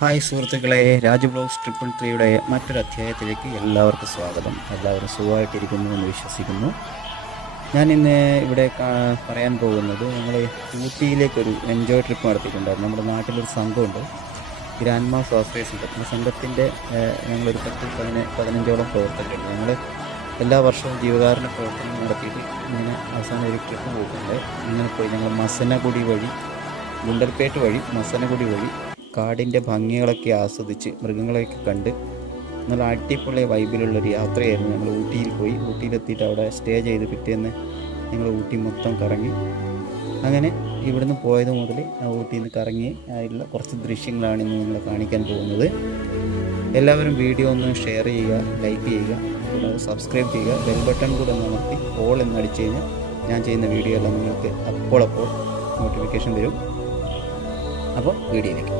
Hi സുഹൃത്തുക്കളെ, Raju blogs 333യുടെ മറ്റൊരു അധ്യായത്തിലേക്ക് എല്ലാവർക്കും സ്വാഗതം. എല്ലാവരും സുഖമായിട്ടിരിക്കുന്നു എന്ന് വിശ്വസിക്കുന്നു. ഞാനിന്ന് ഇവിടെ പറയാൻ പോകുന്നത്, ഞങ്ങൾ ഊട്ടിയിലേക്കൊരു എൻജോയ് ട്രിപ്പ് നടത്തിയിട്ടുണ്ടായിരുന്നു. നമ്മുടെ നാട്ടിലൊരു സംഘമുണ്ട്, ഗ്രാൻഡ് മാസ് ഓഫേഴ്സ് ഉണ്ട്. ആ സംഘത്തിൻ്റെ ഞങ്ങളൊരു 15ഓളം പ്രവർത്തകരുണ്ട്. ഞങ്ങൾ എല്ലാ വർഷവും ജീവകാരുണ്യ പ്രവർത്തനം നടത്തിയിട്ട് ഇങ്ങനെ അവസാനം ഒരു ട്രിപ്പ് പോകുന്നുണ്ട്. അങ്ങനെ പോയി ഞങ്ങൾ മസനഗുഡി വഴി, ഗുണ്ടൽപേട്ട് വഴി, മസനഗുഡി വഴി കാടിൻ്റെ ഭംഗികളൊക്കെ ആസ്വദിച്ച് മൃഗങ്ങളെയൊക്കെ കണ്ട് നല്ല അടിപൊളി വൈബിലുള്ളൊരു യാത്രയായിരുന്നു. ഞങ്ങൾ ഊട്ടിയിൽ പോയി, ഊട്ടിയിലെത്തിയിട്ട് അവിടെ സ്റ്റേ ചെയ്ത് പിറ്റേന്ന് ഞങ്ങൾ ഊട്ടി മൊത്തം കറങ്ങി. അങ്ങനെ ഇവിടുന്ന് പോയത് മുതൽ ഊട്ടിയിൽ നിന്ന് കറങ്ങി ആയിട്ടുള്ള കുറച്ച് ദൃശ്യങ്ങളാണ് ഇന്ന് നിങ്ങളെ കാണിക്കാൻ പോകുന്നത്. എല്ലാവരും വീഡിയോ ഒന്ന് ഷെയർ ചെയ്യുക, ലൈക്ക് ചെയ്യുക, കൂടാതെ സബ്സ്ക്രൈബ് ചെയ്യുക. ബെൽ ബട്ടൺ കൂടെ അമർത്തി ഓൾ എന്നടിച്ച് കഴിഞ്ഞാൽ ഞാൻ ചെയ്യുന്ന വീഡിയോ എല്ലാം നിങ്ങൾക്ക് അപ്പോൾ നോട്ടിഫിക്കേഷൻ വരും. അപ്പോൾ വീഡിയോയിലേക്ക്